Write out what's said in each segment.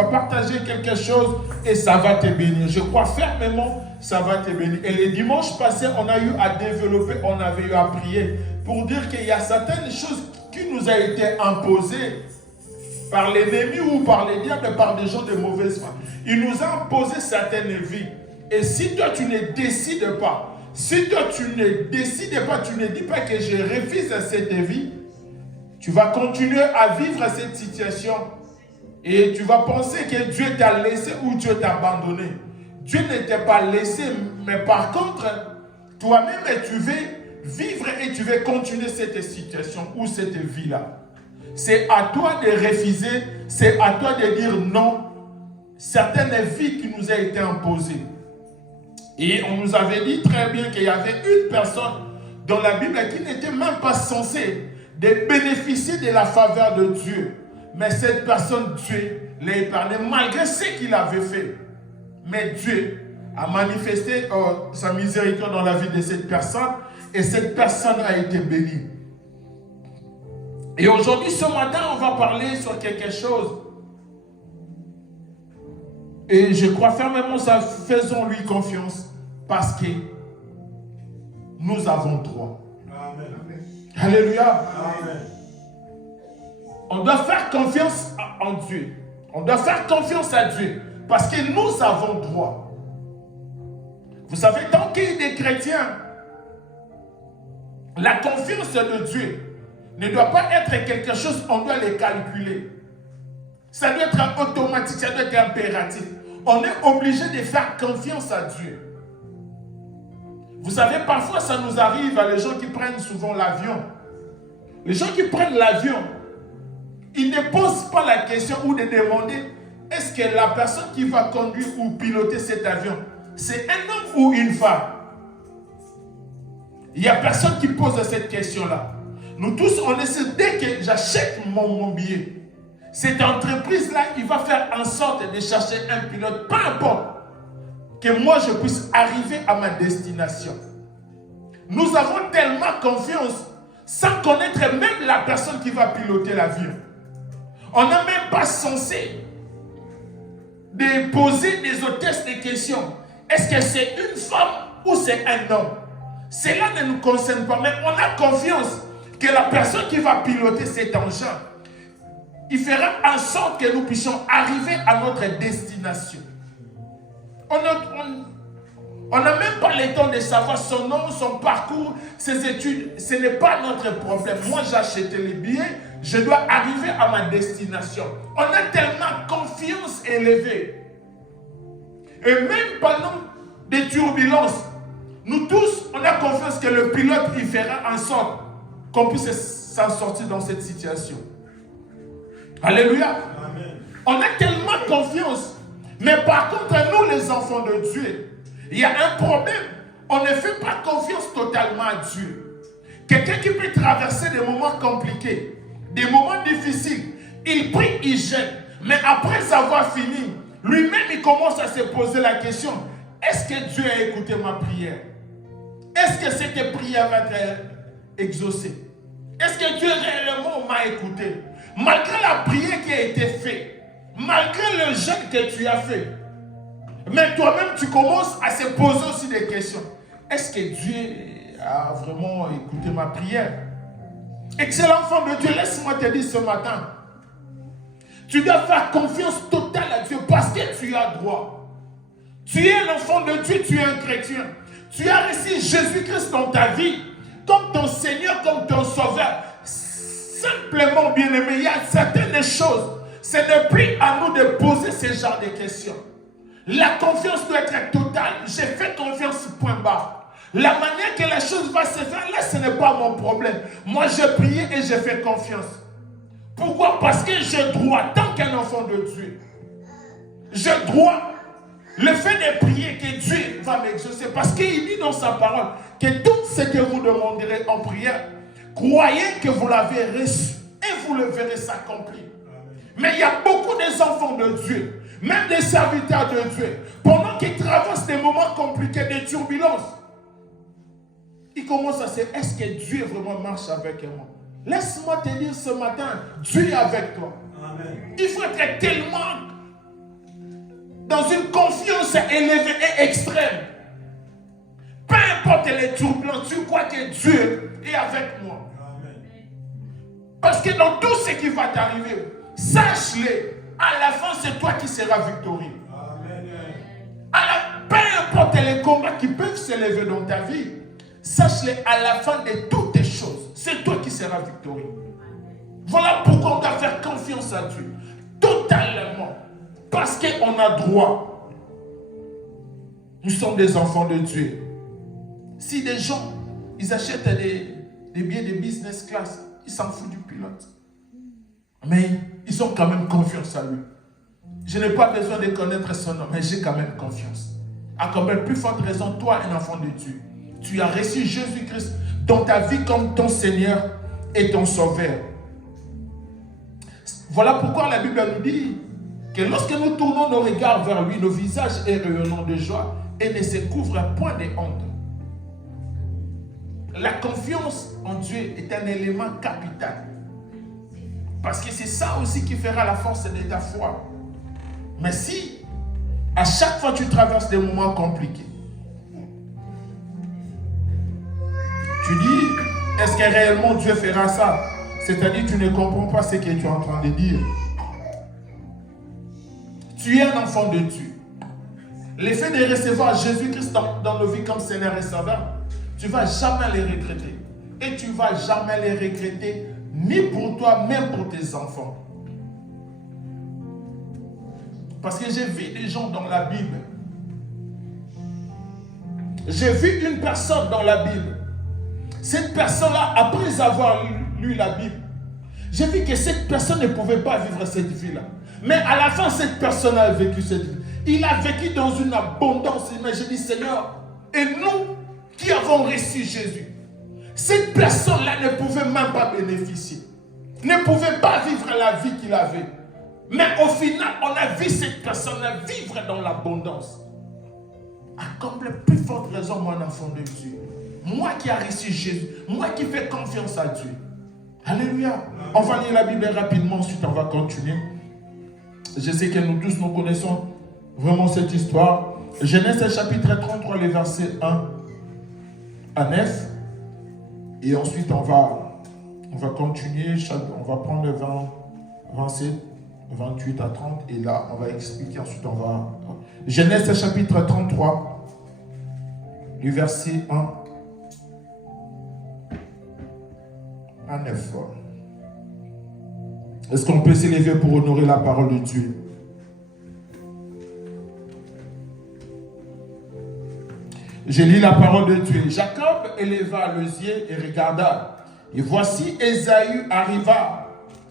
vas partager quelque chose et ça va te bénir. Je crois fermement, ça va te bénir. Et le dimanche passé, on a eu à développer, on avait eu à prier pour dire qu'il y a certaines choses qui nous ont été imposées par l'ennemi ou par les diables, par des gens de mauvaise foi. Il nous a imposé certaines vies. Et si toi, tu ne décides pas, si toi, tu ne décides pas, tu ne dis pas que je refuse cette vie, tu vas continuer à vivre cette situation et tu vas penser que Dieu t'a laissé ou Dieu t'a abandonné. Dieu ne t'a pas laissé, mais par contre, toi-même, tu veux vivre et tu veux continuer cette situation ou cette vie-là. C'est à toi de refuser, c'est à toi de dire non. Certaines vies qui nous ont été imposées. Et on nous avait dit très bien qu'il y avait une personne dans la Bible qui n'était même pas censée de bénéficier de la faveur de Dieu. Mais cette personne, Dieu l'a épargné malgré ce qu'il avait fait. Mais Dieu a manifesté sa miséricorde dans la vie de cette personne et cette personne a été bénie. Et aujourd'hui, ce matin, on va parler sur quelque chose. Et je crois fermement ça, faisons-lui confiance parce que nous avons droit. Amen. Alléluia. Amen. On doit faire confiance en Dieu. On doit faire confiance à Dieu parce que nous avons droit. Vous savez, tant qu'il y a des chrétiens, la confiance de Dieu ne doit pas être quelque chose, on doit les calculer. Ça doit être automatique, ça doit être impératif. On est obligé de faire confiance à Dieu. Vous savez, parfois ça nous arrive à les gens qui prennent souvent l'avion. Les gens qui prennent l'avion, ils ne posent pas la question ou de demander est-ce que la personne qui va conduire ou piloter cet avion, c'est un homme ou une femme? Il n'y a personne qui pose cette question-là. Nous tous, on essaie, dès que j'achète mon billet, cette entreprise-là, il va faire en sorte de chercher un pilote, peu importe, que moi je puisse arriver à ma destination. Nous avons tellement confiance, sans connaître même la personne qui va piloter l'avion. On n'est même pas censé de poser des hôtesses de questions. Est-ce que c'est une femme ou c'est un homme? Cela ne nous concerne pas, mais on a confiance que la personne qui va piloter cet engin, il fera en sorte que nous puissions arriver à notre destination. On n'a même pas le temps de savoir son nom, son parcours, ses études. Ce n'est pas notre problème. Moi, j'ai acheté les billets, je dois arriver à ma destination. On a tellement confiance élevée. Et même pendant des turbulences, nous tous, on a confiance que le pilote, il fera en sorte qu'on puisse s'en sortir dans cette situation. Alléluia. Amen. On a tellement confiance. Mais par contre, nous les enfants de Dieu, il y a un problème. On ne fait pas confiance totalement à Dieu. Quelqu'un qui peut traverser des moments compliqués, des moments difficiles, il prie, il gêne. Mais après avoir fini, lui-même il commence à se poser la question, est-ce que Dieu a écouté ma prière? Est-ce que cette prière va être exaucée? Est-ce que Dieu réellement m'a écouté? Malgré la prière qui a été faite, malgré le jeûne que tu as fait, mais toi-même tu commences à se poser aussi des questions. Est-ce que Dieu a vraiment écouté ma prière? Excellent enfant de Dieu, laisse-moi te dire ce matin, tu dois faire confiance totale à Dieu parce que tu as droit. Tu es l'enfant de Dieu, tu es un chrétien. Tu as reçu Jésus-Christ dans ta vie comme ton Seigneur, comme ton Sauveur. Simplement, bien-aimé, il y a certaines choses. Ce n'est plus à nous de poser ce genre de questions. La confiance doit être totale. J'ai fait confiance, point barre. La manière que la chose va se faire, là, ce n'est pas mon problème. Moi, j'ai prié et j'ai fait confiance. Pourquoi? Parce que j'ai droit, tant qu'un enfant de Dieu. J'ai droit. Le fait de prier que Dieu va m'exaucer, parce qu'il dit dans sa parole que tout ce que vous demanderez en prière, croyez que vous l'avez reçu et vous le verrez s'accomplir. Mais il y a beaucoup d'enfants de Dieu, même des serviteurs de Dieu, pendant qu'ils traversent des moments compliqués, des turbulences, ils commencent à se dire, est-ce que Dieu vraiment marche avec moi? Laisse-moi te dire ce matin, Dieu est avec toi. Amen. Il faut être tellement dans une confiance élevée et extrême. Peu importe les turbulences, tu crois que Dieu est avec moi. Parce que dans tout ce qui va t'arriver, sache-le, à la fin, c'est toi qui seras victorieux. Peu importe les combats qui peuvent s'élever dans ta vie, sache-le, à la fin de toutes les choses, c'est toi qui seras victorieux. Voilà pourquoi on doit faire confiance à Dieu. Totalement. Parce qu'on a droit. Nous sommes des enfants de Dieu. Si des gens, ils achètent des billets de business class, ils s'en foutent du pilote. Mais ils ont quand même confiance à lui. Je n'ai pas besoin de connaître son nom, mais j'ai quand même confiance. À combien plus forte raison, toi, un enfant de Dieu, tu as reçu Jésus-Christ dans ta vie comme ton Seigneur et ton Sauveur. Voilà pourquoi la Bible nous dit que lorsque nous tournons nos regards vers lui, nos visages est rayonnant de joie et ne se couvre point de honte. La confiance en Dieu est un élément capital. Parce que c'est ça aussi qui fera la force de ta foi. Mais si, à chaque fois tu traverses des moments compliqués, tu dis, est-ce que réellement Dieu fera ça? C'est-à-dire que tu ne comprends pas ce que tu es en train de dire. Tu es un enfant de Dieu. Le fait de recevoir Jésus-Christ dans nos vies comme Seigneur et Sauveur, tu ne vas jamais les regretter. Et tu ne vas jamais les regretter, ni pour toi, même pour tes enfants. Parce que j'ai vu des gens dans la Bible. J'ai vu une personne dans la Bible. Cette personne-là, après avoir lu la Bible, j'ai vu que cette personne ne pouvait pas vivre cette vie-là. Mais à la fin, cette personne a vécu cette vie. Il a vécu dans une abondance. Mais j'ai dit, Seigneur, et nous qui avons reçu Jésus, cette personne-là ne pouvait même pas bénéficier. Ne pouvait pas vivre la vie qu'il avait. Mais au final, on a vu cette personne-là vivre dans l'abondance. À combien plus forte raison, mon enfant de Dieu. Moi qui ai reçu Jésus, moi qui fais confiance à Dieu. Alléluia. On va lire la Bible rapidement, ensuite on va continuer. Je sais que nous tous, nous connaissons vraiment cette histoire. Genèse chapitre 33, les versets 1 à 9. Et ensuite on va continuer, on va prendre le 20, 27, 28 à 30. Et là, on va expliquer, ensuite on va... Genèse chapitre 33, les versets 1 à 9. Est-ce qu'on peut s'élever pour honorer la parole de Dieu? Je lis la parole de Dieu. Jacob éleva les yeux et regarda. Et voici Ésaü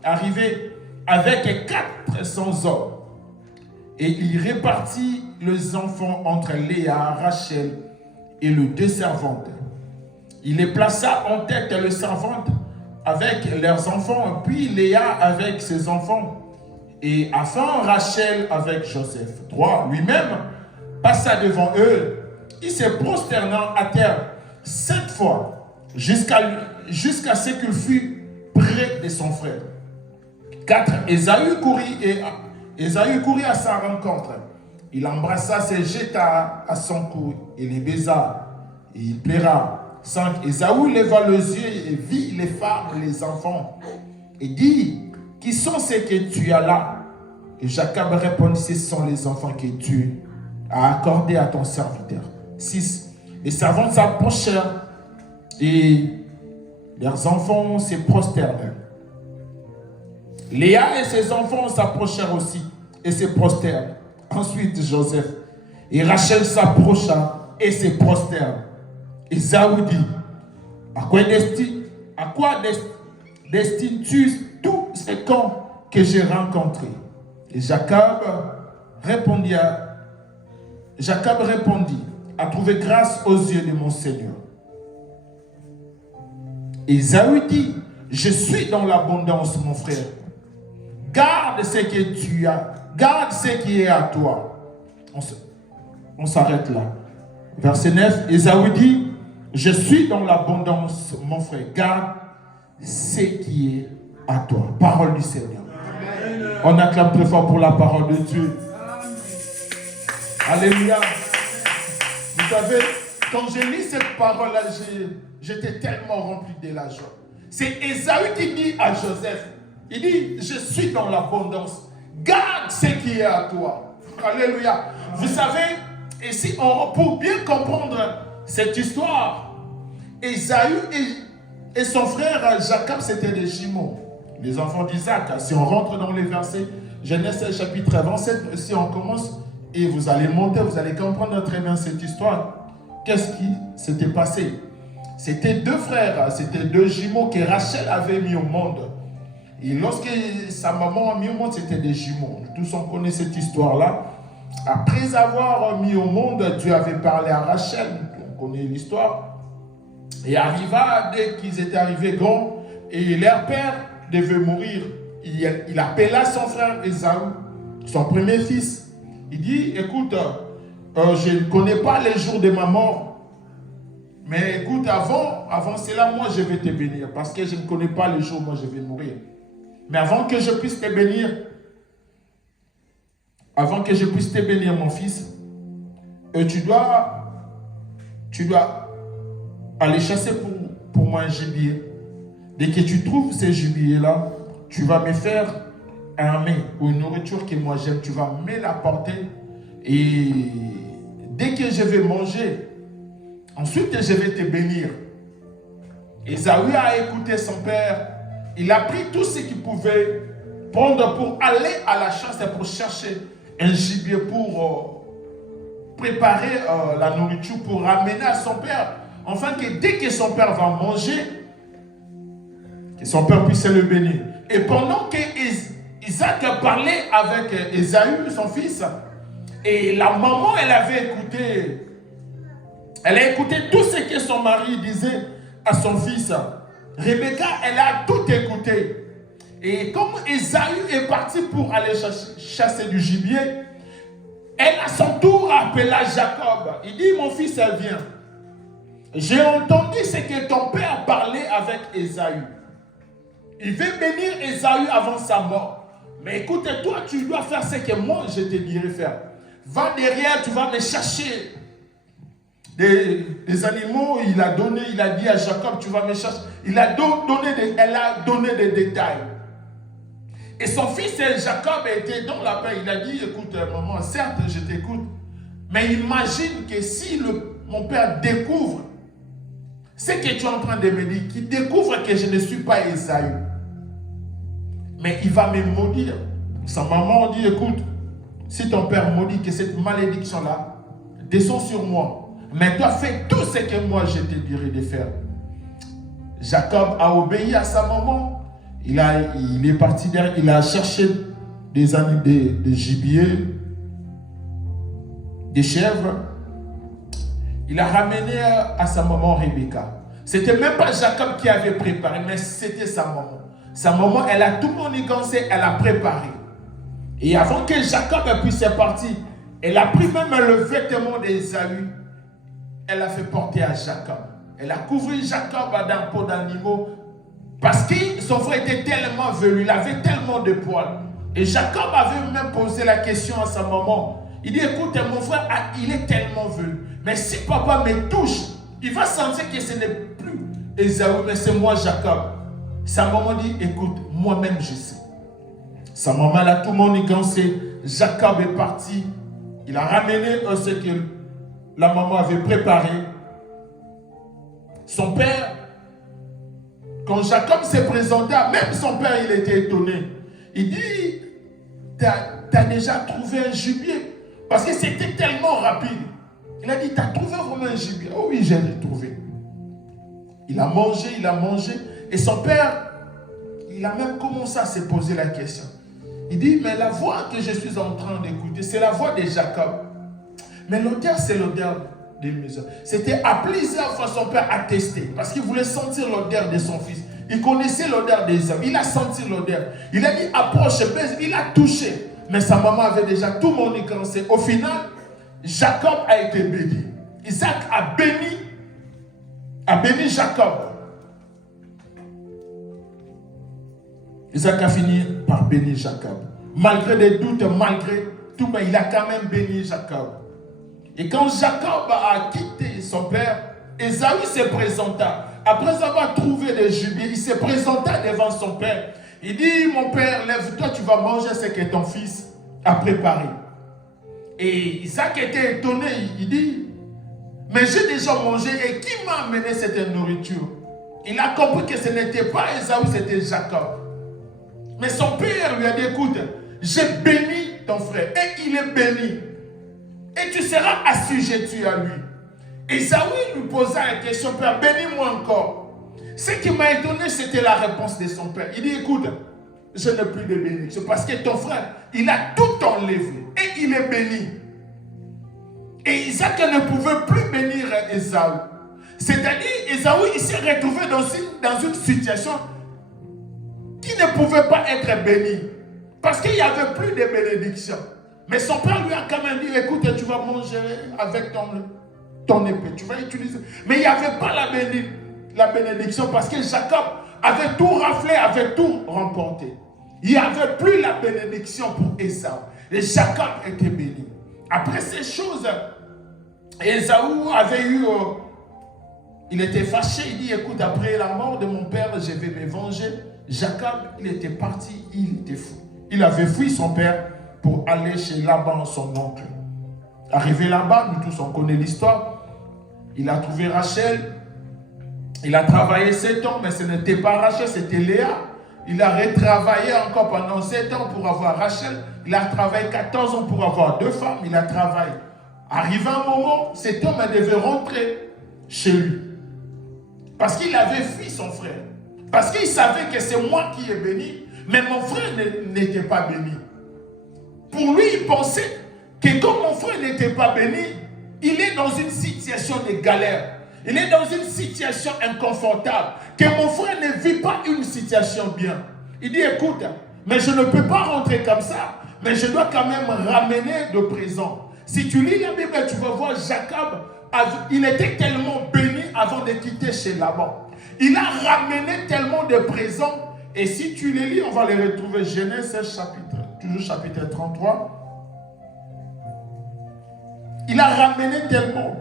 arrivé avec 400 hommes. Et il répartit les enfants entre Léa, Rachel et les deux servantes. Il les plaça en tête les servantes avec leurs enfants, puis Léa avec ses enfants, et enfin Rachel avec Joseph. 3. Lui-même passa devant eux, il se prosternant à terre 7 fois, jusqu'à ce qu'il fût près de son frère. 4. Ésaü courut à sa rencontre. Il embrassa, se jeta à son cou, et les baisa, et il pleura. 5. Ésaü leva les yeux et vit les femmes, les enfants, et dit, qui sont ceux que tu as là? Et Jacob répondit, ce sont les enfants que Dieu a accordés à ton serviteur. 6. Les servantes s'approchèrent et leurs enfants se prosternèrent. Léa et ses enfants s'approchèrent aussi et se prosternent. Ensuite Joseph et Rachel s'approcha et se prosternent. Ésaü dit, à quoi destines-tu tous ces camps que j'ai rencontrés? Et Jacob répondit, à trouver grâce aux yeux de mon Seigneur. Ésaü dit, je suis dans l'abondance, mon frère. Garde ce que tu as, garde ce qui est à toi. On s'arrête là. Verset 9, Ésaü dit, je suis dans l'abondance, mon frère. Garde ce qui est à toi. Parole du Seigneur. Amen. On acclame très fort pour la parole de Dieu. Alléluia. Vous savez, quand j'ai lu cette parole-là, j'étais tellement rempli de la joie. C'est Ésaü qui dit à Joseph, il dit, je suis dans l'abondance. Garde ce qui est à toi. Alléluia. Vous savez, et si pour bien comprendre cette histoire, Ésaü et son frère Jacob, c'était des jumeaux. Les enfants d'Isaac. Si on rentre dans les versets, Genèse chapitre 27, si on commence, et vous allez monter, vous allez comprendre très bien cette histoire. Qu'est-ce qui s'était passé? C'était deux frères, c'était deux jumeaux que Rachel avait mis au monde. Et lorsque sa maman a mis au monde, c'était des jumeaux. Tous on connaît cette histoire-là. Après avoir mis au monde, Dieu avait parlé à Rachel. On connaît l'histoire. Et arriva, dès qu'ils étaient arrivés grands, et leur père devait mourir. Il appela son frère Ésaü, son premier fils. Il dit, écoute, je ne connais pas les jours de ma mort. Mais écoute, avant cela, moi je vais te bénir. Parce que je ne connais pas les jours où moi je vais mourir. Mais avant que je puisse te bénir, mon fils, tu dois aller chasser pour moi un gibier. Dès que tu trouves ces gibiers-là, tu vas me faire un mets ou une nourriture que moi j'aime. Tu vas me l'apporter. Et dès que je vais manger, ensuite je vais te bénir. Ésaü a écouté son père. Il a pris tout ce qu'il pouvait prendre pour aller à la chasse et pour chercher un gibier pour préparer la nourriture, pour ramener à son père. Afin que dès que son père va manger, que son père puisse le bénir. Et pendant que Isaac parlait avec Ésaü, son fils, et la maman, elle a écouté tout ce que son mari disait à son fils. Rebecca, elle a tout écouté. Et comme Ésaü est parti pour aller chasser du gibier, elle à son tour appela Jacob. Il dit, mon fils, elle vient. J'ai entendu ce que ton père parlait avec Ésaü. Il veut bénir Ésaü avant sa mort. Mais écoute, toi, tu dois faire ce que moi, je te dirai faire. Va derrière, tu vas me chercher des animaux. Il a dit à Jacob, tu vas me chercher. Elle a donné des détails. Et son fils Jacob était dans la paix. Il a dit, écoute, maman, certes, je t'écoute. Mais imagine que si mon père découvre ce que tu es en train de me dire, qu'il découvre que je ne suis pas Ésaü, mais il va me maudire. Sa maman dit, écoute, si ton père maudit que cette malédiction-là descend sur moi, mais toi fais tout ce que moi je te dirai de faire. Jacob a obéi à sa maman. Il est parti derrière, il a cherché des gibiers, des chèvres. Il a ramené à sa maman Rebecca. C'était même pas Jacob qui avait préparé, mais c'était sa maman. Sa maman, elle a tout manigancé, elle a préparé. Et avant que Jacob puisse partir, elle a pris même le vêtement d'Ésaü. Elle a fait porter à Jacob. Elle a couvert Jacob d'un pot d'animaux parce que son frère était tellement velu, il avait tellement de poils. Et Jacob avait même posé la question à sa maman. Il dit, écoute, mon frère, il est tellement velu. Mais si papa me touche, il va sentir que ce n'est plus Ésaü, mais c'est moi, Jacob. Sa maman dit, écoute, moi-même je sais. Sa maman a tout manigancé. Jacob est parti. Il a ramené ce que la maman avait préparé. Son père, quand Jacob s'est présenté, même son père, il était étonné. Il dit, t'as déjà trouvé un gibier? Parce que c'était tellement rapide. Il a dit, t'as trouvé vraiment un gibier? Oh oui, j'ai trouvé. Il a mangé. Et son père, il a même commencé à se poser la question. Il dit, mais la voix que je suis en train d'écouter, c'est la voix de Jacob. Mais l'odeur, c'est l'odeur des maisons. C'était à plusieurs fois son père a testé. Parce qu'il voulait sentir l'odeur de son fils. Il connaissait l'odeur des hommes. Il a senti l'odeur. Il a dit, approche, il a touché. Mais sa maman avait déjà tout manigancé. Au final, Jacob a été béni. Isaac a béni Jacob. Isaac a fini par bénir Jacob. Malgré les doutes, malgré tout, mais il a quand même béni Jacob. Et quand Jacob a quitté son père, Ésaü se présenta. Après avoir trouvé des gibiers, il se présenta devant son père. Il dit, mon père, lève-toi, tu vas manger ce que ton fils a préparé. Et Isaac était étonné, il dit, mais j'ai déjà mangé et qui m'a amené cette nourriture? Il a compris que ce n'était pas Ésaü, c'était Jacob. Mais son père lui a dit, écoute, j'ai béni ton frère et il est béni. Et tu seras assujetti à lui. Ésaü lui posa la question, père, bénis-moi encore. Ce qui m'a étonné, c'était la réponse de son père. Il dit, écoute, je n'ai plus de bénédiction parce que ton frère, il a tout enlevé et il est béni. Et Isaac ne pouvait plus bénir Ésaü. C'est-à-dire, Ésaü, il s'est retrouvé dans une situation qui ne pouvait pas être béni. Parce qu'il n'y avait plus de bénédiction. Mais son père lui a quand même dit, écoute, tu vas manger avec ton épée. Tu vas utiliser. Mais il n'y avait pas la bénédiction parce que Jacob avait tout raflé, avait tout remporté. Il n'y avait plus la bénédiction pour Ésaü. Et Jacob était béni. Après ces choses, Ésaü avait eu... il était fâché, il dit, écoute, après la mort de mon père, je vais me venger. Jacob, il était parti, il était fou. Il avait fui son père pour aller chez Laban, son oncle. Arrivé là-bas, nous tous on connaît l'histoire. Il a trouvé Rachel. Il a travaillé 7 ans, mais ce n'était pas Rachel, c'était Léa. Il a retravaillé encore pendant 7 ans pour avoir Rachel. Il a travaillé 14 ans pour avoir 2 femmes. Il a travaillé. Arrivé un moment, cet homme devait rentrer chez lui. Parce qu'il avait fui son frère. Parce qu'il savait que c'est moi qui ai béni, mais mon frère n'était pas béni. Pour lui, il pensait que comme mon frère n'était pas béni, il est dans une situation de galère. Il est dans une situation inconfortable. Que mon frère ne vit pas une situation bien. Il dit, écoute, mais je ne peux pas rentrer comme ça, mais je dois quand même ramener de présents. Si tu lis la Bible, tu vas voir Jacob, il était tellement béni avant de quitter chez Laban. Il a ramené tellement de présents. Et si tu les lis, on va les retrouver. Genèse chapitre, toujours chapitre 33. Il a ramené tellement.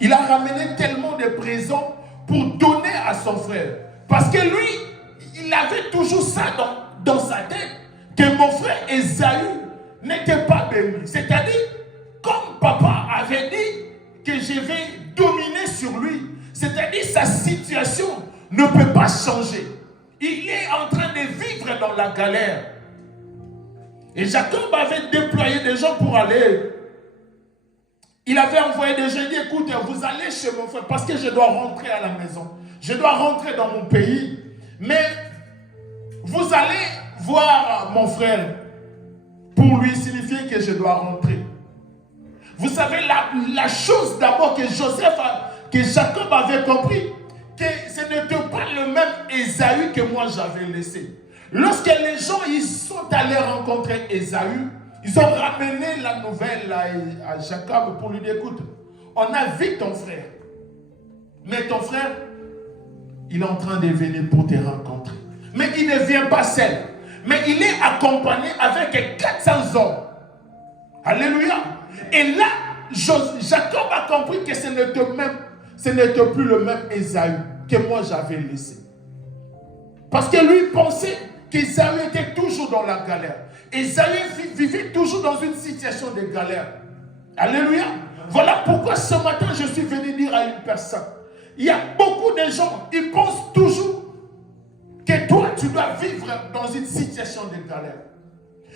Il a ramené tellement de présents pour donner à son frère. Parce que lui, il avait toujours ça dans sa tête. Que mon frère Ésaü n'était pas béni. C'est-à-dire, comme papa avait dit que je vais dominer sur lui, c'est-à-dire sa situation ne peut pas changer. Il est en train de vivre dans la galère. Et Jacob avait déployé des gens pour aller. Il avait envoyé des gens, il dit, écoute, vous allez chez mon frère parce que je dois rentrer à la maison. Je dois rentrer dans mon pays. Mais vous allez voir mon frère pour lui signifier que je dois rentrer. Vous savez, la chose d'abord que Jacob avait compris, que ce n'était pas le même Ésaü que moi j'avais laissé. Lorsque les gens ils sont allés rencontrer Ésaü, ils ont ramené la nouvelle à Jacob pour lui dire, écoute, on a vu ton frère. Mais ton frère, il est en train de venir pour te rencontrer. Mais il ne vient pas seul. Mais il est accompagné avec 400 hommes. Alléluia. Et là, Jacob a compris que ce n'était plus le même Ésaü que moi j'avais laissé. Parce que lui pensait qu'Ésaü était toujours dans la galère. Ésaü vivait toujours dans une situation de galère. Alléluia. Voilà pourquoi ce matin je suis venu dire à une personne. Il y a beaucoup de gens, ils pensent toujours que toi tu dois vivre dans une situation de galère.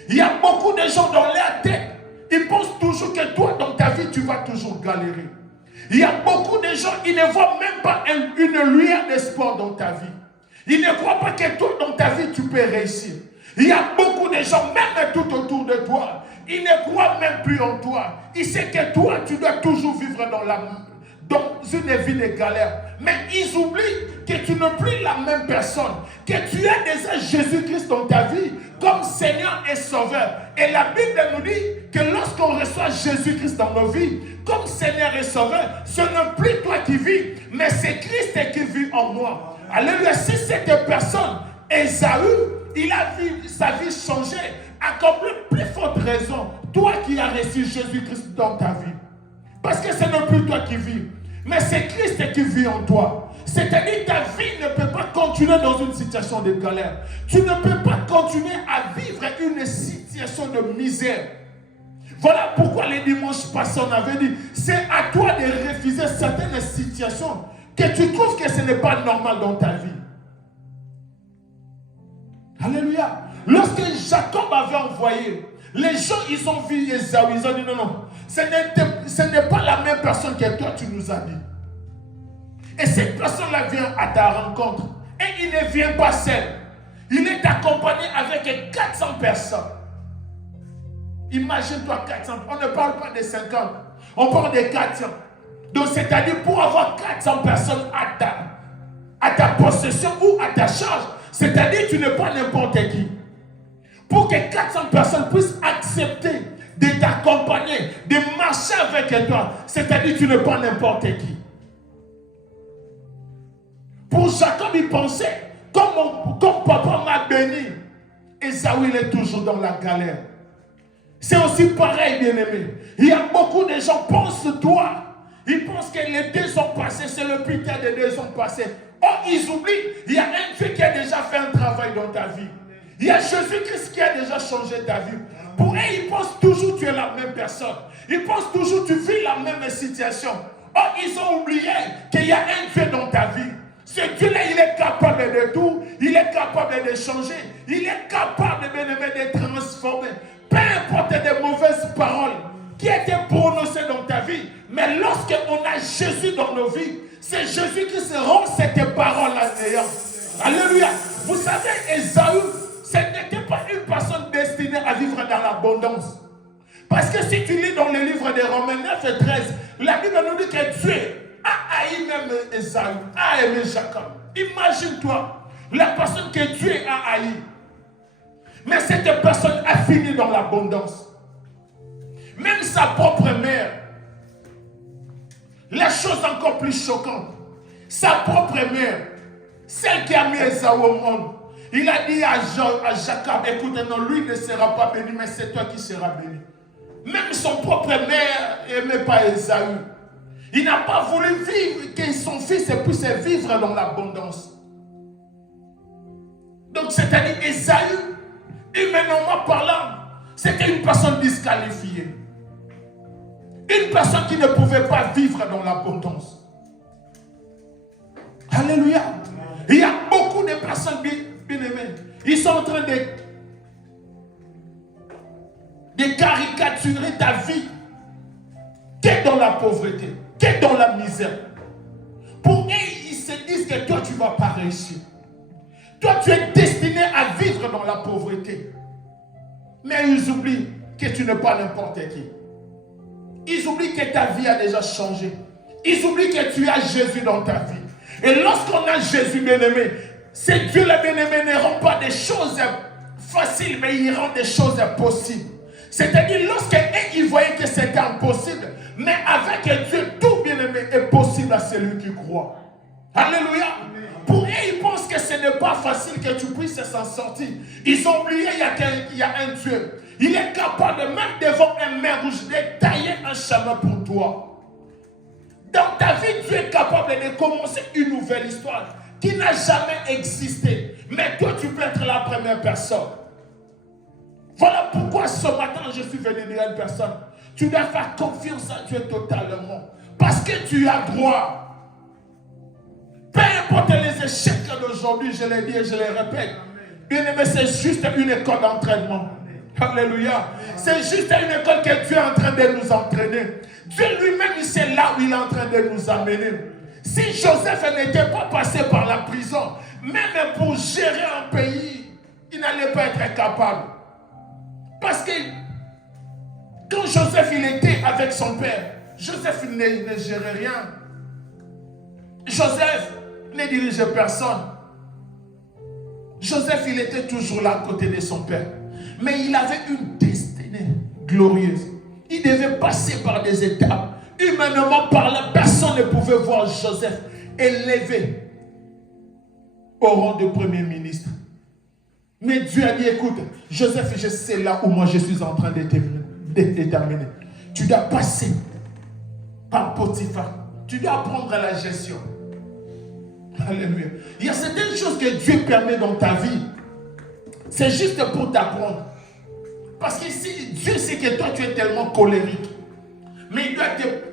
Il y a beaucoup de gens dans leur tête, ils pensent toujours que toi dans ta vie tu vas toujours galérer. Il y a beaucoup de gens, ils ne voient même pas une lueur d'espoir dans ta vie. Ils ne croient pas que toi dans ta vie tu peux réussir. Il y a beaucoup de gens, même tout autour de toi, ils ne croient même plus en toi. Ils savent que toi, tu dois toujours vivre dans une vie de galère. Mais ils oublient que tu n'es plus la même personne. Que tu as déjà Jésus-Christ dans ta vie comme Seigneur et Sauveur. Et la Bible nous dit que lorsqu'on reçoit Jésus-Christ dans nos vies, comme Seigneur et Sauveur, ce n'est plus toi qui vis, mais c'est Christ qui vit en moi. Alléluia. Si cette personne, Ésaü, il a vu sa vie changer encore plus forte raison, toi qui as reçu Jésus-Christ dans ta vie. Parce que ce n'est plus toi qui vis, mais c'est Christ qui vit en toi. C'est-à-dire que ta vie ne peut pas continuer dans une situation de galère. Tu ne peux pas continuer à vivre une situation de misère. Voilà pourquoi les dimanches passés, on avait dit, c'est à toi de refuser certaines situations que tu trouves que ce n'est pas normal dans ta vie. Alléluia. Lorsque Jacob avait envoyé, les gens, ils ont vu Ésaü, ils ont dit non, ce n'est pas la même personne que toi, tu nous as dit. Et cette personne-là vient à ta rencontre. Et il ne vient pas seul. Il est accompagné avec 400 personnes. Imagine-toi 400. On ne parle pas de 50. On parle de 400. Donc c'est-à-dire pour avoir 400 personnes à ta possession ou à ta charge, c'est-à-dire que tu n'es pas n'importe qui. Pour que 400 personnes puissent accepter de t'accompagner, de marcher avec toi, c'est-à-dire que tu n'es pas n'importe qui. Pour Jacob, il pensait, comme papa m'a béni, Ésaü, il est toujours dans la galère. C'est aussi pareil, bien-aimé. Il y a beaucoup de gens, pense-toi, ils pensent que les 2 ans passés, c'est le putain des 2 ans passés. Oh, ils oublient, il y a un Dieu qui a déjà fait un travail dans ta vie. Il y a Jésus-Christ qui a déjà changé ta vie. Pour eux, ils pensent toujours que tu es la même personne. Ils pensent toujours que tu vis la même situation. Oh, ils ont oublié qu'il y a un Dieu dans ta vie. Ce Dieu-là, il est capable de tout. Il est capable de changer. Il est capable de transformer. Peu importe des mauvaises paroles qui étaient prononcées dans ta vie. Mais lorsqu'on a Jésus dans nos vies, c'est Jésus qui se rend cette parole à néant. Alléluia. Vous savez, Ésaü, ce n'était pas une personne destinée à vivre dans l'abondance. Parce que si tu lis dans le livre de Romains 9 et 13, la Bible nous dit que Dieu a haï même Ésaü, a aimé Jacob. Imagine-toi, la personne que Dieu a haï. Mais cette personne a fini dans l'abondance. Même sa propre mère. La chose encore plus choquante, sa propre mère, celle qui a mis Ésaü au monde, il a dit à Jacob, écoute, non, lui ne sera pas béni, mais c'est toi qui seras béni. Même son propre mère n'aimait pas Ésaü. Il n'a pas voulu vivre, que son fils puisse vivre dans l'abondance. Donc, c'est-à-dire Ésaü, humainement parlant, c'était une personne disqualifiée. Une personne qui ne pouvait pas vivre dans l'abondance. Alléluia. Il y a beaucoup de personnes bien-aimées. Ils sont en train de caricaturer ta vie. Qu'est dans la pauvreté, qu'est dans la misère. Pour eux, ils se disent que toi, tu ne vas pas réussir. Toi, tu es destiné à vivre dans la pauvreté. Mais ils oublient que tu n'es pas n'importe qui. Ils oublient que ta vie a déjà changé. Ils oublient que tu as Jésus dans ta vie. Et lorsqu'on a Jésus bien-aimé, c'est Dieu le bien-aimé ne rend pas des choses faciles, mais il rend des choses possibles. C'est-à-dire lorsqu'ils voyaient que c'était impossible, mais avec Dieu, tout bien-aimé est possible à celui qui croit. Alléluia. Pour eux, ils pensent que ce n'est pas facile que tu puisses s'en sortir. Ils ont oublié qu'il y a un Dieu. Il est capable, même devant un mer rouge, de tailler un chemin pour toi. Dans ta vie, Dieu est capable de commencer une nouvelle histoire qui n'a jamais existé. Mais toi, tu peux être la première personne. Voilà pourquoi ce matin, je suis venu dire à une personne, tu dois faire confiance à Dieu totalement. Parce que tu as droit. Peu importe les échecs d'aujourd'hui, je l'ai dit et je les répète. Bien aimé, c'est juste une école d'entraînement. Alléluia. C'est juste une école que Dieu est en train de nous entraîner. Dieu lui-même, il sait là où il est en train de nous amener. Si Joseph n'était pas passé par la prison, même pour gérer un pays, il n'allait pas être capable. Parce que quand Joseph il était avec son père, Joseph il ne gérait rien. Joseph ne dirigeait personne. Joseph il était toujours là à côté de son père. Mais il avait une destinée glorieuse. Il devait passer par des étapes. Humainement parlant, personne ne pouvait voir Joseph élevé au rang de premier ministre. Mais Dieu a dit, écoute, Joseph, je sais là où moi je suis en train de déterminer. Tu dois passer par Potiphar. Tu dois apprendre à la gestion. Alléluia. Il y a certaines choses que Dieu permet dans ta vie. C'est juste pour t'apprendre. Parce que si Dieu sait que toi tu es tellement colérique, mais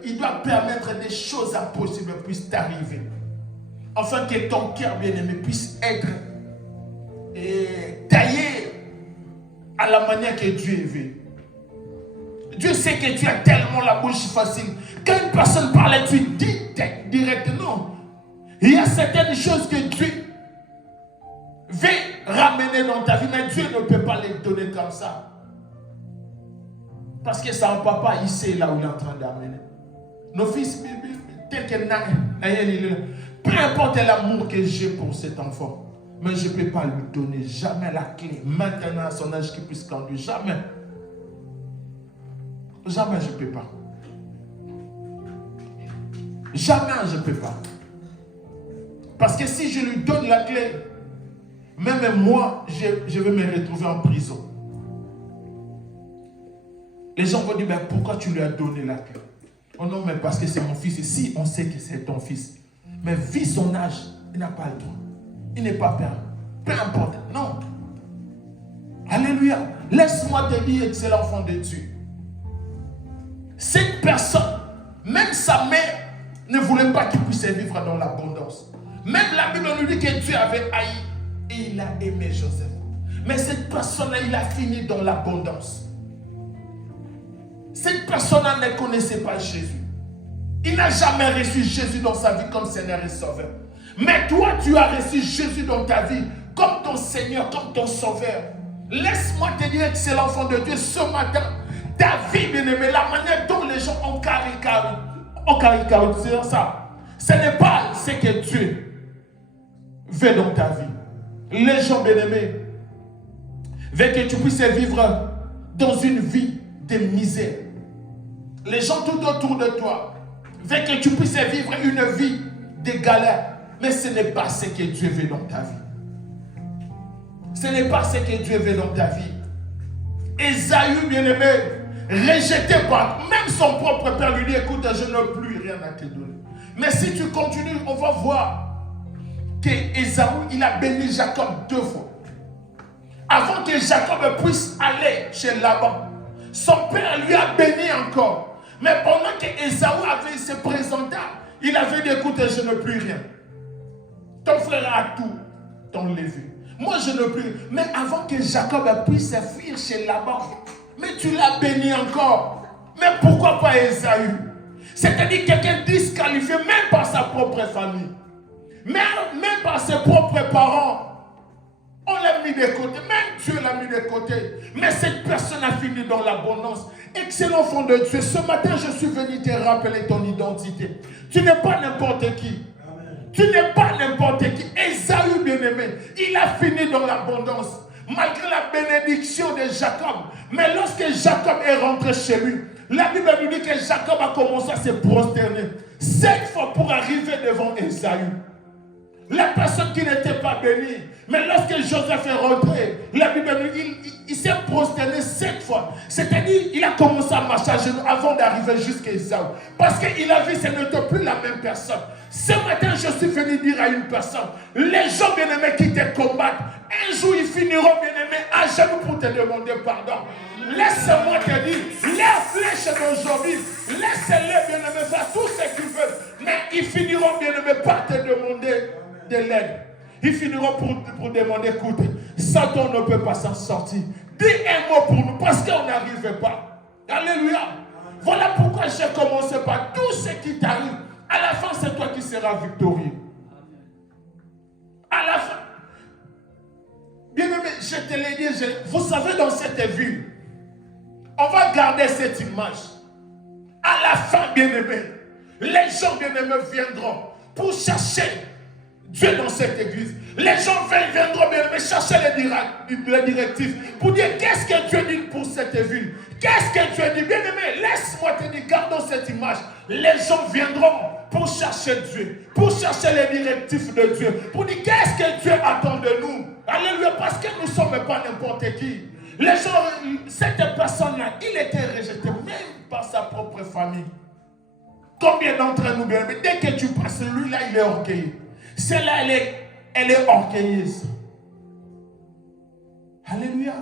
il doit permettre des choses impossibles puissent t'arriver. Afin que ton cœur bien-aimé puisse être taillé à la manière que Dieu est vu. Dieu sait que tu as tellement la bouche facile. Quand une personne parle, tu dis directement. Il y a certaines choses que Dieu veut ramener dans ta vie, mais Dieu ne peut pas les donner comme ça. Parce que son papa, il sait là où il est en train d'amener. Nos fils, tel que peu importe l'amour que j'ai pour cet enfant, mais je ne peux pas lui donner jamais la clé. Maintenant, à son âge, qu'il puisse conduire. Jamais. Jamais je ne peux pas. Jamais je ne peux pas. Parce que si je lui donne la clé, même moi, je vais me retrouver en prison. Les gens vont dire, ben, pourquoi tu lui as donné la clé? Oh non, mais parce que c'est mon fils. Et si on sait que c'est ton fils, mais vu son âge, il n'a pas le droit. Il n'est pas permis. Peu importe. Non. Alléluia. Laisse-moi te dire, excellent enfant de Dieu. Cette personne, même sa mère, ne voulait pas qu'il puisse vivre dans l'abondance. Même la Bible nous dit que Dieu avait haï et il a aimé Joseph. Mais cette personne-là, il a fini dans l'abondance. Cette personne-là ne connaissait pas Jésus. Il n'a jamais reçu Jésus dans sa vie comme Seigneur et Sauveur. Mais toi, tu as reçu Jésus dans ta vie comme ton Seigneur, comme ton Sauveur. Laisse-moi te dire, excellent enfant de Dieu, ce matin, ta vie, bien-aimée, la manière dont les gens ont caricaturisé ça, ce n'est pas ce que Dieu veut dans ta vie. Les gens, bien-aimés, veulent que tu puisses vivre dans une vie de misère. Les gens tout autour de toi veulent que tu puisses vivre une vie de galère. Mais ce n'est pas ce que Dieu veut dans ta vie. Ce n'est pas ce que Dieu veut dans ta vie. Ésaü, bien-aimé, rejeté par même son propre père, lui dit, écoute, je n'ai plus rien à te donner. Mais si tu continues, on va voir que Ésaü, il a béni Jacob 2 fois. Avant que Jacob puisse aller chez Laban, son père lui a béni encore. Mais pendant que Ésaü avait se présenté, il avait dit, écoute, je n'ai plus rien. Ton frère a tout, ton lévé. Moi, je n'ai plus. Mais avant que Jacob puisse fuir chez Laban, mais tu l'as béni encore. Mais pourquoi pas Ésaü? C'est-à-dire quelqu'un disqualifié même par sa propre famille. Même par ses propres parents. On l'a mis de côté. Même Dieu l'a mis de côté. Mais cette personne a fini dans l'abondance. Excellent enfant de Dieu. Ce matin, je suis venu te rappeler ton identité. Tu n'es pas n'importe qui. Tu n'es pas n'importe qui. Ésaü, bien-aimé, il a fini dans l'abondance. Malgré la bénédiction de Jacob. Mais lorsque Jacob est rentré chez lui, la Bible nous dit que Jacob a commencé à se prosterner 7 fois pour arriver devant Ésaü. La personne qui n'était pas bénie. Mais lorsque Joseph est rentré, la Bible nous dit il s'est prosterné 7 fois. C'est-à-dire il a commencé à marcher à genoux avant d'arriver jusqu'à Ésaü. Parce qu'il a vu que ce n'était plus la même personne. Ce matin, je suis venu dire à une personne, les gens bien-aimés qui te combattent, un jour ils finiront bien-aimés à genoux pour te demander pardon. Laisse-moi te dire, les flèches d'aujourd'hui, laisse-les bien-aimés faire tout ce qu'ils veulent. Mais ils finiront bien-aimés par te demander de l'aide. Ils finiront pour demander, écoute, Satan ne peut pas s'en sortir. Dis un mot pour nous parce qu'on n'arrive pas. Alléluia. Voilà pourquoi j'ai commencé par tout ce qui t'arrive. À la fin, c'est toi qui seras victorieux. À la fin. Bien-aimé, je te l'ai dit, vous savez, dans cette ville, on va garder cette image. À la fin, bien-aimé, les gens bien-aimés viendront pour chercher Dieu dans cette église. Les gens viendront bien chercher les directives pour dire qu'est-ce que Dieu dit pour cette ville. Qu'est-ce que Dieu dit? Bien aimé, laisse-moi te dire, gardons cette image. Les gens viendront pour chercher Dieu, pour chercher les directives de Dieu, pour dire qu'est-ce que Dieu attend de nous. Alléluia, parce que nous ne sommes pas n'importe qui. Les gens, cette personne-là, il était rejeté même par sa propre famille. Combien d'entre nous, bien aimé, dès que tu passes, lui-là, il est orgueilleux. Celle-là, elle est orgueilleuse. Alléluia.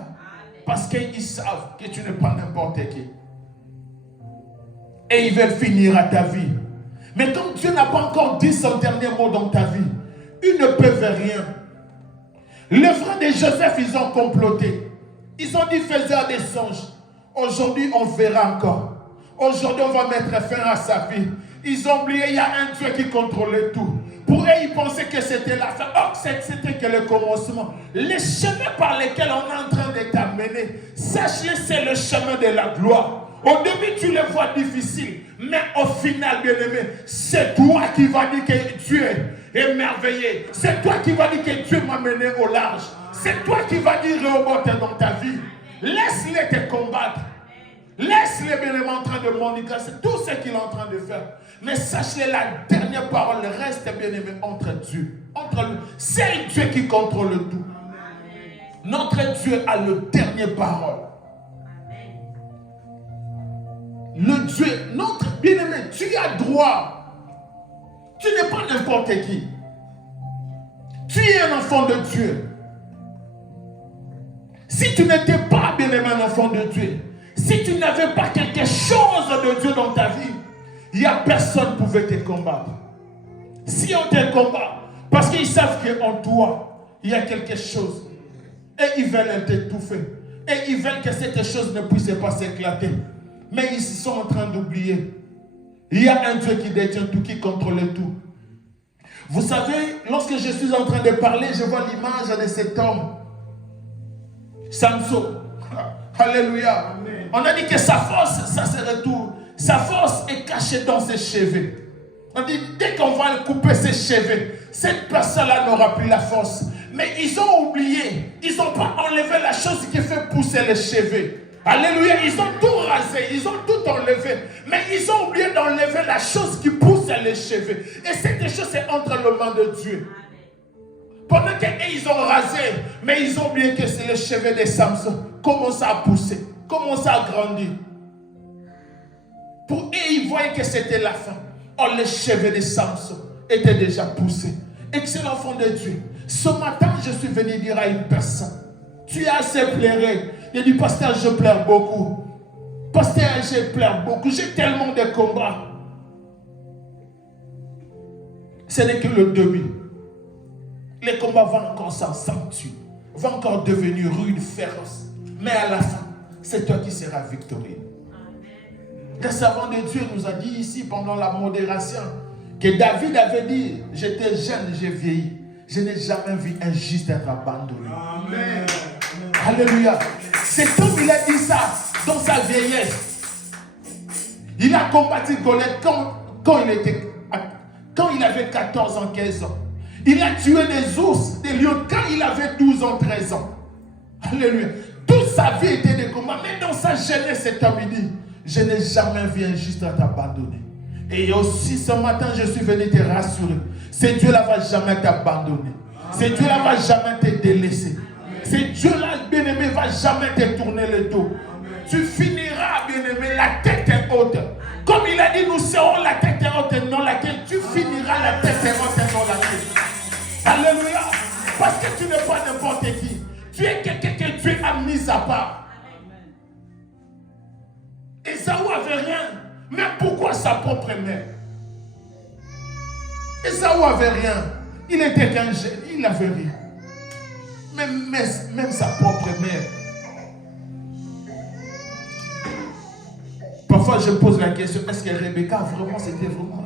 Parce qu'ils savent que tu n'es pas n'importe qui. Et ils veulent finir à ta vie. Mais comme Dieu n'a pas encore dit son dernier mot dans ta vie, ils ne peuvent rien. Les frères de Joseph, ils ont comploté. Ils ont dit, faisait des songes. Aujourd'hui, on verra encore. Aujourd'hui, on va mettre fin à sa vie. Ils ont oublié, il y a un Dieu qui contrôlait tout. Pour eux, ils pensaient que c'était la fin. Or, c'était que le commencement. Les chemins par lesquels on est en train de t'amener, sachez, c'est le chemin de la gloire. Au début, tu les vois difficiles. Mais au final, bien aimé, c'est toi qui vas dire que Dieu est merveilleux. C'est toi qui vas dire que Dieu m'a mené au large. C'est toi qui vas dire remonter dans ta vie. Laisse-les te combattre. Laisse-les bien aimé en train de mendier. C'est tout ce qu'il est en train de faire. Mais sache-le, la dernière parole reste bien aimé entre Dieu. Entre lui. C'est Dieu qui contrôle tout. Notre Dieu a le dernier parole. Le Dieu, notre bien-aimé, tu as droit. Tu n'es pas n'importe qui. Tu es un enfant de Dieu. Si tu n'étais pas bien-aimé un enfant de Dieu, si tu n'avais pas quelque chose de Dieu dans ta vie, il n'y a personne qui pouvait te combattre. Si on te combat, parce qu'ils savent qu'en toi, il y a quelque chose. Et ils veulent t'étouffer. Et ils veulent que cette chose ne puisse pas s'éclater. Mais ils sont en train d'oublier. Il y a un Dieu qui détient tout, qui contrôle tout. Vous savez, lorsque je suis en train de parler, je vois l'image de cet homme. Samson. Alléluia. Amen. On a dit que sa force, ça serait tout. Sa force est cachée dans ses cheveux. On dit, dès qu'on va couper ses cheveux, cette personne-là n'aura plus la force. Mais ils ont oublié. Ils n'ont pas enlevé la chose qui fait pousser les cheveux. Alléluia, ils ont tout rasé, ils ont tout enlevé. Mais ils ont oublié d'enlever la chose qui pousse les cheveux. Et cette chose, c'est entre les mains de Dieu. Pendant qu'ils ont rasé, mais ils ont oublié que c'est les cheveux de Samson. Commencent à pousser, commencent à grandir. Pour eux, ils voyaient que c'était la fin. Oh, les cheveux de Samson étaient déjà poussés. Excellent enfant de Dieu. Ce matin, je suis venu dire à une personne, tu as assez pleuré. Il dit, pasteur, je pleure beaucoup. Pasteur, je pleure beaucoup. J'ai tellement de combats. Ce n'est que le début. Les combats vont encore s'accentuer. Vont encore devenir rudes, féroces. Mais à la fin, c'est toi qui seras victorieux. Le servant de Dieu nous a dit ici pendant la modération que David avait dit, j'étais jeune, j'ai vieilli. Je n'ai jamais vu un juste être abandonné. Amen. Alléluia. Cet homme, il a dit ça dans sa vieillesse. Il a combattu Goliath quand il avait 14 ans, 15 ans. Il a tué des ours, des lions quand il avait 12 ans, 13 ans. Alléluia. Toute sa vie était des combats. Mais dans sa jeunesse, cet homme, il dit, je n'ai jamais vu un juste être abandonné. Et aussi ce matin, je suis venu te rassurer. Ce Dieu-là ne va jamais t'abandonner. Ce Dieu-là ne va jamais te délaisser. Ce Dieu-là, bien-aimé, ne va jamais te tourner le dos. Tu finiras, bien-aimé, la tête est haute. Comme il a dit, nous serons la tête haute et non la tête. Tu finiras la tête haute et non la tête. Alléluia. Parce que tu n'es pas n'importe qui. Tu es quelqu'un que Dieu a mis à part. Ésaü n'avait rien. Mais pourquoi sa propre mère? Ésaü n'avait rien. Il était qu'un jeune. Il n'avait rien. Même sa propre mère. Parfois je pose la question, est-ce que Rebecca vraiment c'était vraiment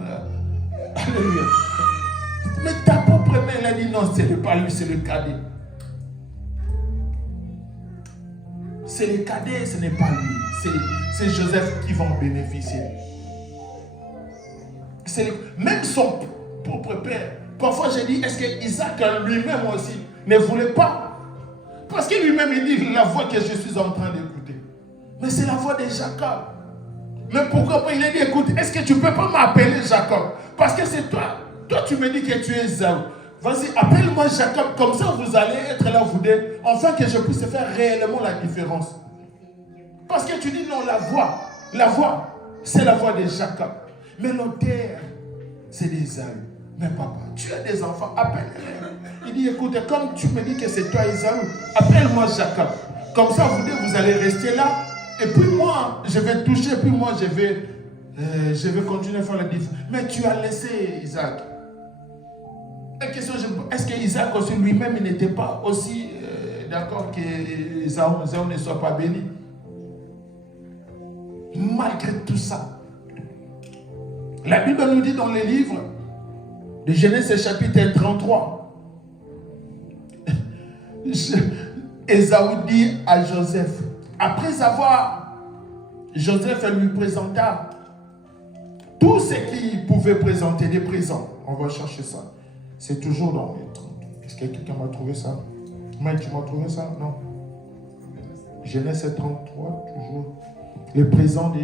Alléluia. Mais ta propre mère, elle a dit non, ce n'est pas lui, c'est le cadet. C'est le cadet, ce n'est pas lui. C'est Joseph qui va en bénéficier. Même son propre père, Parfois, je dis, est-ce que Isaac lui-même aussi ne voulait pas? Parce que lui-même, il dit la voix que je suis en train d'écouter. Mais c'est la voix de Jacob. Mais pourquoi pas? Il a dit, écoute, est-ce que tu ne peux pas m'appeler Jacob? Parce que c'est toi. Toi, tu me dis que tu es Esaü. Vas-y, appelle-moi Jacob. Comme ça, vous allez être là, vous deux, afin que je puisse faire réellement la différence. Parce que tu dis, non, la voix, c'est la voix de Jacob. Mais l'auteur, c'est d'Esaü. Mais papa, tu as des enfants, appelle-les. Il dit, écoute, comme tu me dis que c'est toi Esaü, appelle-moi Jacob. Comme ça, vous deux, vous allez rester là. Et puis moi, je vais toucher, puis moi, je vais continuer à faire la différence. Mais tu as laissé Isaac. La question, est-ce que Isaac aussi lui-même, il n'était pas aussi d'accord que Esaü ne soit pas béni? Malgré tout ça, la Bible nous dit dans les livres de Genèse chapitre 33, Esaü dit à Joseph, après avoir, Joseph lui présenta tout ce qu'il pouvait présenter, des présents. On va chercher ça. C'est toujours dans les 30. Est-ce que quelqu'un m'a trouvé ça? Mike, tu m'as trouvé ça? Non. Genèse 33, toujours. Les présents de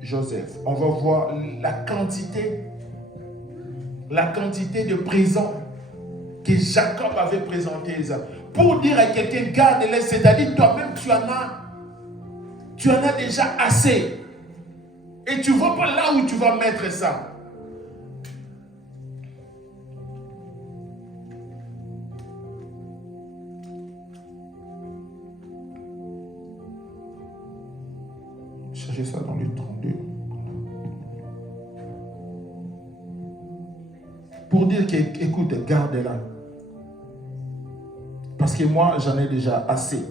Joseph. On va voir la quantité de présents que Jacob avait présenté. Pour dire à quelqu'un, garde-les, c'est-à-dire toi-même, tu en as déjà assez. Et tu ne vois pas là où tu vas mettre ça. Cherchez ça dans le 32. Pour dire que, écoute, garde-la. Parce que moi, j'en ai déjà assez.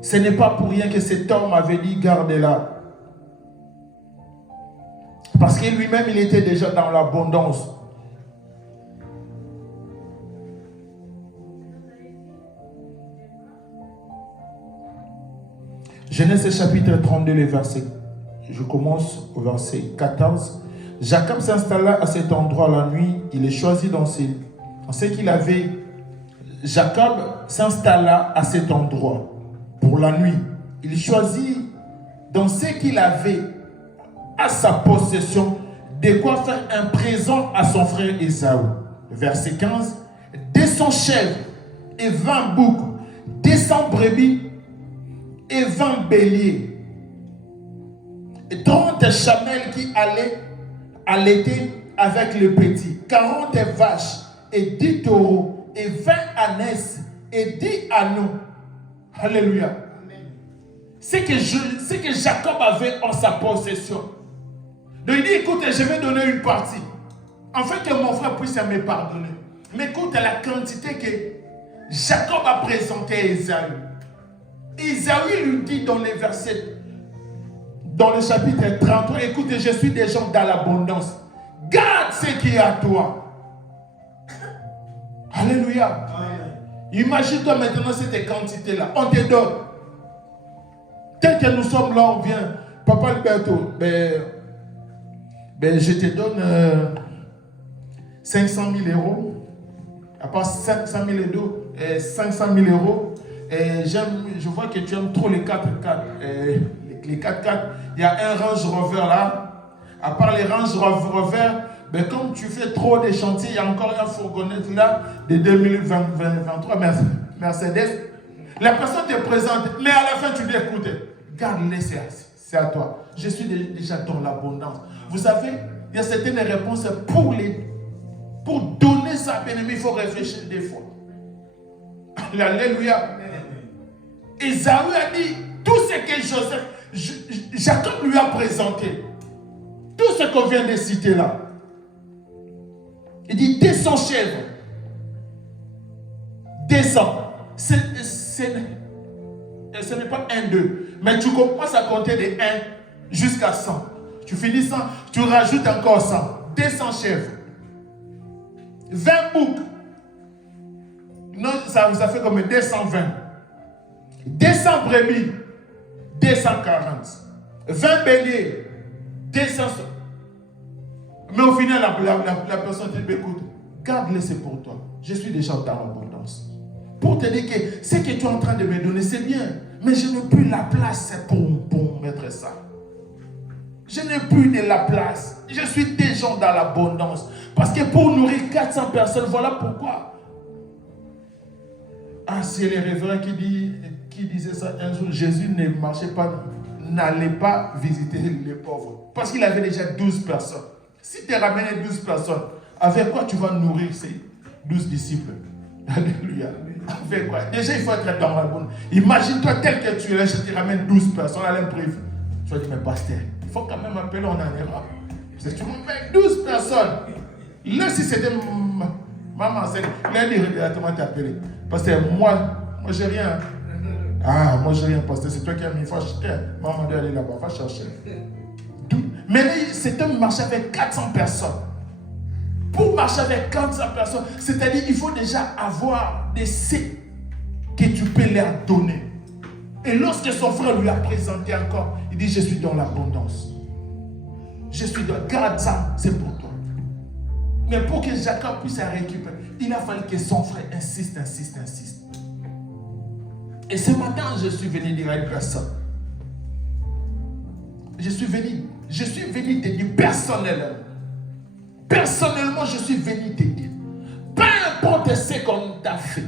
Ce n'est pas pour rien que cet homme avait dit, garde-la. Parce que lui-même, il était déjà dans l'abondance. Genèse chapitre 32, le verset. Je commence au verset 14. Jacob s'installa à cet endroit la nuit. Il est choisi dans ce qu'il avait. Jacob s'installa à cet endroit pour la nuit. Il choisit dans ce qu'il avait à sa possession de quoi faire un présent à son frère Esaü. Verset 15. 200 chèvres et 20 boucs, 200 brebis et 20 béliers, et 30 chamelles qui allaitaient avec le petit, 40 vaches et 10 taureaux et 20 ânesses et 10 agneaux. Alléluia. C'est que Jacob avait en sa possession. Donc il dit, écoute, je vais donner une partie, afin que mon frère puisse me pardonner. Mais écoute la quantité que Jacob a présenté à Esaü. Esaü lui dit dans les versets, dans le chapitre 33, écoute, je suis déjà dans l'abondance. Garde ce qui est à toi. Alléluia. Imagine-toi maintenant cette quantité-là. On te donne. Tel que nous sommes là, on vient. Papa Alberto, je te donne 500 000 euros. À part 500 000 euros, 500 000 euros. Et je vois que tu aimes trop les 4x4. Les 4x4, il y a un Range Rover là. À part les Range Rover, comme tu fais trop de chantiers, il y a encore une fourgonnette là de 2023 Mercedes. La personne te présente, mais à la fin tu dis, écoute, garde-les, c'est à toi. Je suis déjà dans l'abondance. Vous savez, il y a certaines réponses pour donner ça, bien aimé, il faut réfléchir des fois. Alléluia. Esaü a dit tout ce que Jacob lui a présenté. Tout ce qu'on vient de citer là. Il dit 200 chèvres. 200. Ce n'est pas 1, 2. Mais tu commences à compter de 1 jusqu'à 100. Tu finis 100, tu rajoutes encore 100. 200 chèvres. 20 boucs. Non, ça fait comme 220. 200 brebis. 240. 20 béliers. 200. Mais au final, la personne dit, écoute, garde-le, c'est pour toi. Je suis déjà dans l'abondance. Pour te dire que ce que tu es en train de me donner, c'est bien. Mais je n'ai plus la place pour mettre ça. Je n'ai plus de la place. Je suis déjà dans l'abondance. Parce que pour nourrir 400 personnes, voilà pourquoi. Ah, c'est le révérend qui disait ça un jour. Jésus ne marchait pas, n'allait pas visiter les pauvres. Parce qu'il avait déjà 12 personnes. Si tu ramenais 12 personnes, avec quoi tu vas nourrir ces 12 disciples? Alléluia. Avec quoi? Déjà, il faut être dans la bonne. Imagine-toi tel que tu es là, je te ramène 12 personnes à l'imprévu. Tu vas dire, mais pasteur, il faut quand même appeler, on en ira. Parce que tu m'appelles 12 personnes. Là, si c'était maman, là, il directement t'appeler. Parce que moi, j'ai rien. Ah, moi, j'ai rien, pasteur. C'est toi qui as mis. Il faut acheter. Maman doit aller là-bas, va chercher. Mais là, cet homme marchait avec 400 personnes. Pour marcher avec 400 personnes, c'est-à-dire qu'il faut déjà avoir des C que tu peux leur donner. Et lorsque son frère lui a présenté encore, il dit, je suis dans l'abondance. Je suis dans... Garde ça, c'est pour toi. Mais pour que Jacob puisse la récupérer, il a fallu que son frère insiste. Et ce matin, je suis venu dire à une personne. Je suis venu te dire personnellement, je suis venu te dire, peu importe ce qu'on t'a fait,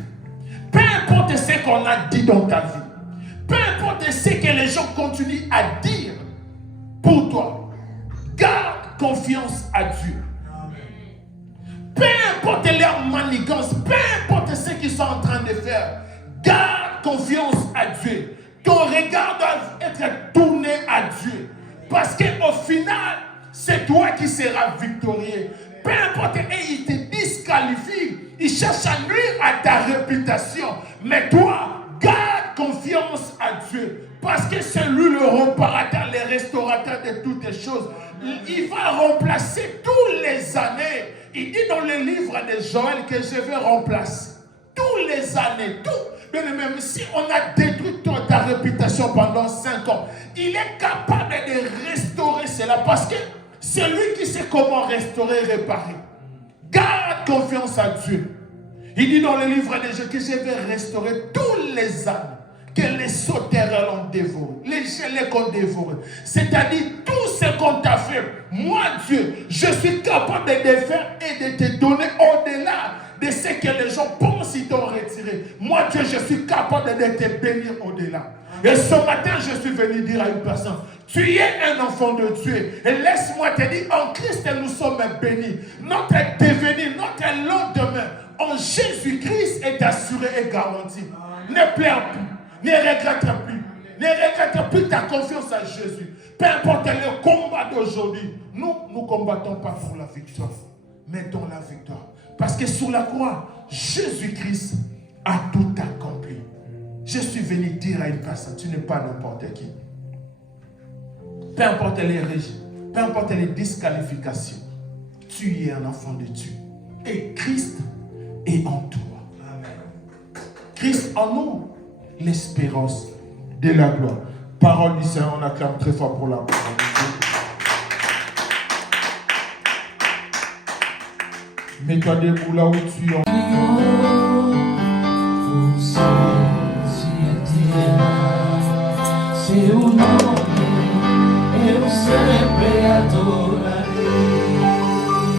peu importe ce qu'on a dit dans ta vie, peu importe ce que les gens continuent à dire pour toi, garde confiance à Dieu. Peu importe leur manigance, peu importe ce qu'ils sont en train de faire, garde confiance à Dieu. Ton regard doit être tourné à Dieu. Parce qu'au final, c'est toi qui seras victorieux. Peu importe, et il te disqualifie, il cherche à nuire à ta réputation. Mais toi, garde confiance à Dieu. Parce que c'est lui le réparateur, le restaurateur de toutes les choses. Il va remplacer toutes les années. Il dit dans le livre de Joël que je vais remplacer. Toutes les années, tout. Mais même si on a détruit ta réputation pendant 5 ans, il est capable de restaurer cela parce que c'est lui qui sait comment restaurer et réparer. Garde confiance à Dieu. Il dit dans le livre de Joël que je vais restaurer tous les ânes que les sauterelles ont dévoré, les gelées ont dévoré. C'est-à-dire tout ce qu'on t'a fait, moi Dieu, je suis capable de te faire et de te donner au-delà de ce que les gens pensent qu'ils t'ont retiré. Moi Dieu, je suis capable de te bénir au-delà. Et ce matin, je suis venu dire à une personne, tu es un enfant de Dieu. Et laisse-moi te dire, en Christ, nous sommes bénis. Notre devenir, notre lendemain, en Jésus-Christ est assuré et garanti. Ne pleure plus. Ne regrette plus. Ne regrette plus ta confiance à Jésus. Peu importe le combat d'aujourd'hui, nous ne combattons pas pour la victoire, mais dans la victoire. Parce que sur la croix, Jésus-Christ a tout accompli. Je suis venu dire à une personne, tu n'es pas n'importe qui. Peu importe les régimes, peu importe les disqualifications, tu es un enfant de Dieu. Et Christ est en toi. Christ en nous. L'espérance de la gloire. Parole du Seigneur, on acclame très fort pour la parole de Dieu. Mets-toi debout là où tu es.